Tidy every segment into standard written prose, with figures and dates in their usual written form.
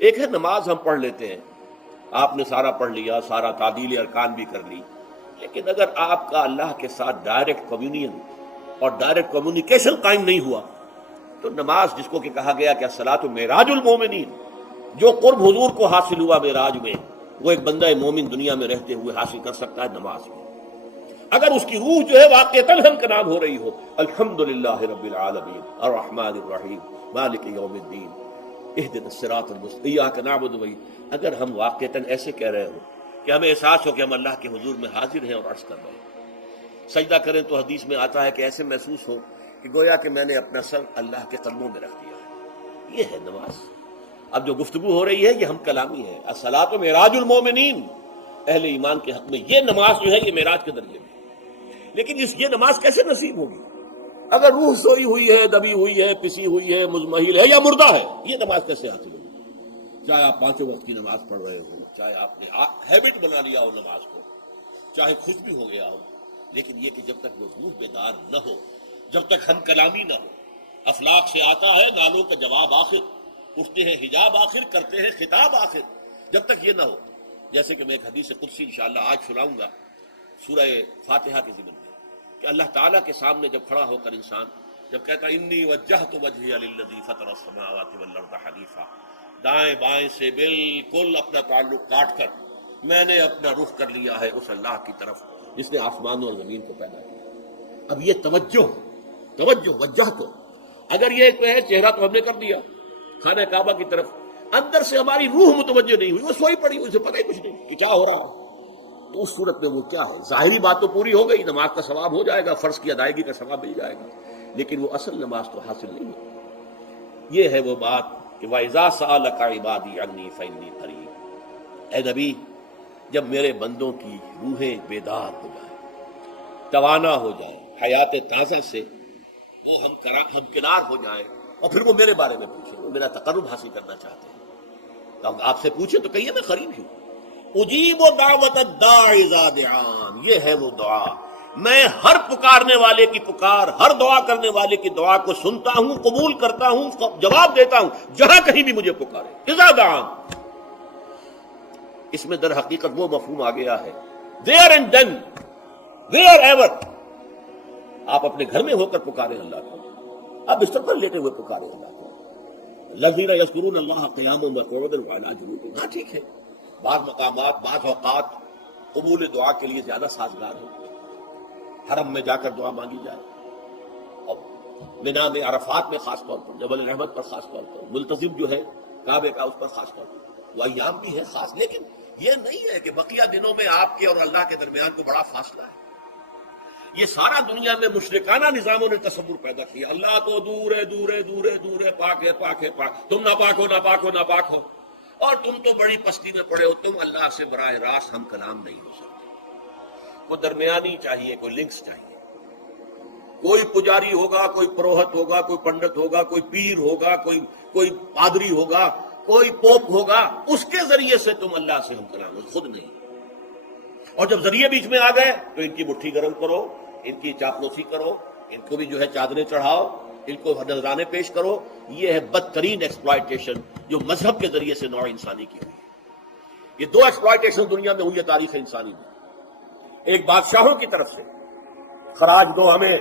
ایک ہے نماز ہم پڑھ لیتے ہیں، آپ نے سارا پڑھ لیا، سارا تعدیل ارکان بھی کر لی، لیکن اگر آپ کا اللہ کے ساتھ ڈائریکٹ کمیونین اور ڈائریکٹ کمیونیکیشن قائم نہیں ہوا تو نماز، جس کو کہ کہا گیا کہ الصلاۃ معراج المومنین، جو قرب حضور کو حاصل ہوا معراج میں، وہ ایک بندہ مومن دنیا میں رہتے ہوئے حاصل کر سکتا ہے نماز میں، اگر اس کی روح جو ہے واقعتاً ہم کلام ہو رہی ہو، الحمدللہ رب العالمین الرحمن الرحیم مالک یوم الدین اہدنا الصراط المستقیم ایاک نعبد و اگر ہم واقعتاً ایسے کہہ رہے ہو کہ ہمیں احساس ہو کہ ہم اللہ کے حضور میں حاضر ہیں اور عرض کر رہے ہیں، سجدہ کریں تو حدیث میں آتا ہے کہ ایسے محسوس ہو کہ گویا کہ میں نے اپنا سر اللہ کے قدموں میں رکھ دیا ہے، یہ ہے نماز۔ اب جو گفتگو ہو رہی ہے یہ ہم کلامی ہے، الصلاۃ معراج المومنین، اہل ایمان کے حق میں یہ نماز جو ہے یہ معراج کے ذریعے میں، لیکن یہ نماز کیسے نصیب ہوگی اگر روح سوئی ہوئی ہے، دبی ہوئی ہے، پسی ہوئی ہے، مزمحل ہے یا مردہ ہے؟ یہ نماز کیسے حاصل ہوگی؟ چاہے آپ پانچوں وقت کی نماز پڑھ رہے ہو، چاہے آپ نے ہیبٹ بنا لیا ہو نماز کو، چاہے خوش بھی ہو گیا ہو، لیکن یہ کہ جب تک وہ روح بیدار نہ ہو، جب تک ہم کلامی نہ ہو، افلاق سے آتا ہے نالوں کا جواب آخر، اٹھتے ہیں حجاب آخر، کرتے ہیں خطاب آخر، جب تک یہ نہ ہو، جیسے کہ میں ایک حدیث قدسی انشاءاللہ آج سناؤں گا سورہ فاتحہ کے ضمن میں، کہ اللہ تعالیٰ کے سامنے جب کھڑا ہو کر انسان جب کہتا انی وجہت وجہی للذی فطر السماوات والارض حنیفا، دائیں بائیں سے بالکل اپنا تعلق کاٹ کر میں نے اپنا رخ کر لیا ہے اس اللہ کی طرف جس نے آسمانوں اور زمین کو پیدا کیا۔ اب یہ توجہ وجہ تو اگر یہ تو ہے چہرہ تو ہم نے کر دیا خانہ کعبہ کی طرف، اندر سے ہماری روح متوجہ نہیں ہوئی، وہ سوئی پڑی، اسے پتہ ہی کچھ نہیں کہ کیا ہو رہا، تو اس صورت میں وہ کیا ہے؟ ظاہری بات تو پوری ہو گئی، نماز کا ثواب ہو جائے گا، فرض کی ادائیگی کا ثواب مل جائے گا، لیکن وہ اصل نماز تو حاصل نہیں ہوتی۔ یہ ہے وہ بات کہ وَإِذَا سَأَلَكَ عِبَادِي عَنِّي فَإِنِّي قَرِيبٌ، اے نبی جب میرے بندوں کی روحیں بیدار ہو جائیں، توانا ہو جائیں، حیات تازہ سے وہ ہم کنار ہو جائیں، اور پھر وہ میرے بارے میں پوچھیں، وہ میرا تقرب حاصل کرنا چاہتے ہیں، تو آپ سے پوچھیں تو کہیے میں قریب ہوں، اجیب دعوت الداعی اذا دعان، یہ ہے وہ دعا، میں ہر پکارنے والے کی پکار، ہر دعا کرنے والے کی دعا کو سنتا ہوں، قبول کرتا ہوں، جواب دیتا ہوں جہاں کہیں بھی مجھے پکارے، اذا دعان۔ اس میں در حقیقت وہ مفہوم آ گیا ہے there and then where ever، آپ اپنے گھر میں ہو کر پکارے اللہ کو، آپ بستر پر لیٹے ہوئے پکارے اللہ کو، الذین یذکرون اللہ قیاما وقعودا وعلی جنوبہم، ہاں ٹھیک ہے، بعض مقامات بعض اوقات قبول دعا کے لیے زیادہ سازگار ہو، حرم میں جا کر دعا مانگی جائے، اور مینا میں عرفات میں خاص طور پر، جبل الرحمت پر خاص طور پر، ملتزم جو ہے کعبے کا اس پر خاص طور پر، وہ ایام بھی ہے خاص، لیکن یہ نہیں ہے کہ بقیہ دنوں میں آپ کے اور اللہ کے درمیان کو بڑا فاصلہ ہے۔ یہ سارا دنیا میں مشرکانہ نظاموں نے تصور پیدا کیا، اللہ تو دور ہے، دور ہے، دور ہے، دور ہے، پاک ہے، پاک ہے، پاک، تم ناپاک ہو، ناپاک ہو، ناپاک ہو، اور تم تو بڑی پستی میں پڑے ہو، تم اللہ سے براہ راست ہم کلام نہیں ہو سکتے۔ کوئی درمیانی چاہیے، کوئی لنکس چاہیے، کوئی پجاری ہوگا، کوئی پروہت ہوگا، کوئی پنڈت ہوگا، کوئی پیر ہوگا، کوئی پادری ہوگا، کوئی پوپ ہوگا، اس کے ذریعے سے تم اللہ سے ہم کلام ہو، خود نہیں۔ اور جب ذریعے بیچ میں آ گئے تو ان کی مٹھی گرم کرو، ان کی چاپلوسی کرو، ان کو بھی جو ہے چادریں چڑھاؤ، ان کو نذرانے پیش کرو، یہ ہے بدترین ایکسپلائٹیشن جو مذہب کے ذریعے سے نوع انسانی کی ہوئی ہے۔ یہ دو ایکسپلائٹیشن دنیا میں ہوئی ہے تاریخ انسانی میں، ایک بادشاہوں کی طرف سے خراج دو ہمیں،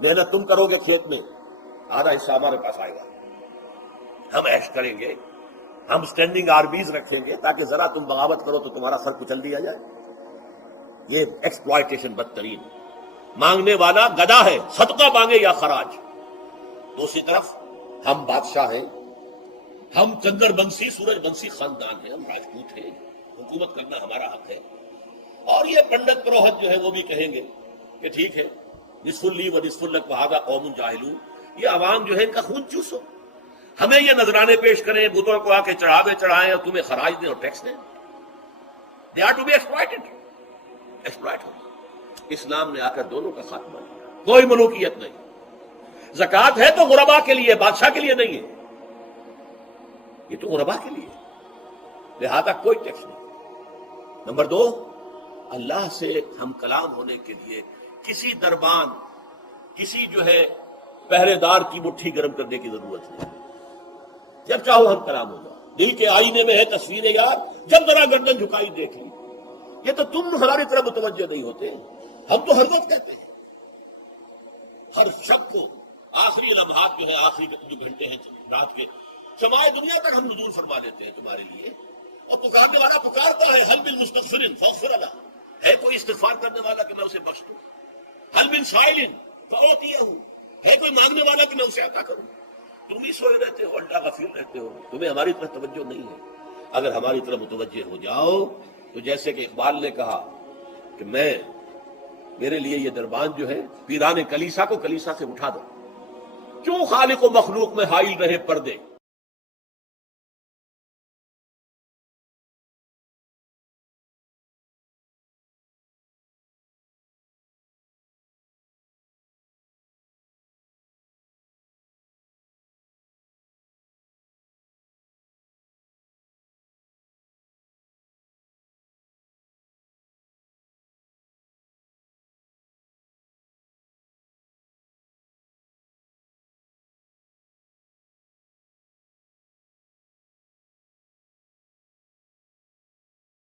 محنت تم کرو گے کھیت میں، آدھا حصہ ہمارے پاس آئے گا، ہم عیش کریں گے، ہم اسٹینڈنگ آرمیز رکھیں گے تاکہ ذرا تم بغاوت کرو تو تمہارا سر کچل دیا جائے۔ یہ ایکسپلائٹیشن بدترین، مانگنے والا گدا ہے، صدقہ مانگے یا خراج۔ دوسری طرف ہم بادشاہ ہیں، ہم چندر بنسی سورج بنسی خاندان ہیں، ہم راجپوت ہیں، حکومت کرنا ہمارا حق ہے، اور یہ پنڈت پروہت جو ہے وہ بھی کہیں گے کہ ٹھیک ہے، نصف لی و نصف لک وہذا قوم جاہلون، یہ عوام جو ہے ان کا خون چوسو، ہمیں یہ نذرانے پیش کریں، بتوں کو آ کے چڑھاوے چڑھائیں اور تمہیں خراج دیں اور ٹیکس دیں۔ They are to be exploited, exploit ہو۔ اسلام نے آ کر دونوں کا خاتمہ کیا، کوئی ملوکیت نہیں۔ زکوٰۃ ہے تو غربا کے لیے، بادشاہ کے لیے نہیں ہے، یہ تو غربا کے لیے، لہذا کوئی ٹیکس نہیں۔ نمبر دو، اللہ سے ہم کلام ہونے کے لیے کسی دربان، کسی جو ہے پہرے دار کی مٹھی گرم کرنے کی ضرورت نہیں، جب چاہو ہم کلام ہو جاؤ۔ دل کے آئینے میں ہے تصویر یار، جب ذرا گردن جھکائی دیکھ لی۔ یہ تو تم ہماری طرف متوجہ نہیں ہوتے، ہم تو ہر وقت کہتے ہیں، ہر شب کو آخری لمحات جو ہے، آخری جو گھنٹے ہیں رات کے، سمائے دنیا تک ہم نزول فرما دیتے ہیں تمہارے لیے، اور پکارنے والا پکارتا ہے، حل من مستغفر فاغفر له، ہے کوئی استغفار کرنے والا کہ میں اسے بخش دوں، حل من سائل فاعطیہ، ہے کوئی مانگنے والا کہ میں اسے عطا کروں۔ تم ہی سوئے رہتے ہو، الٹا غفیر رہتے ہو، تمہیں ہماری طرف توجہ نہیں ہے۔ اگر ہماری طرف متوجہ ہو جاؤ تو جیسے کہ اقبال نے کہا کہ میرے لیے یہ دربان جو ہے، پیران کلیسا کو کلیسا سے اٹھا دو، کیوں خالق و مخلوق میں حائل رہے پردے،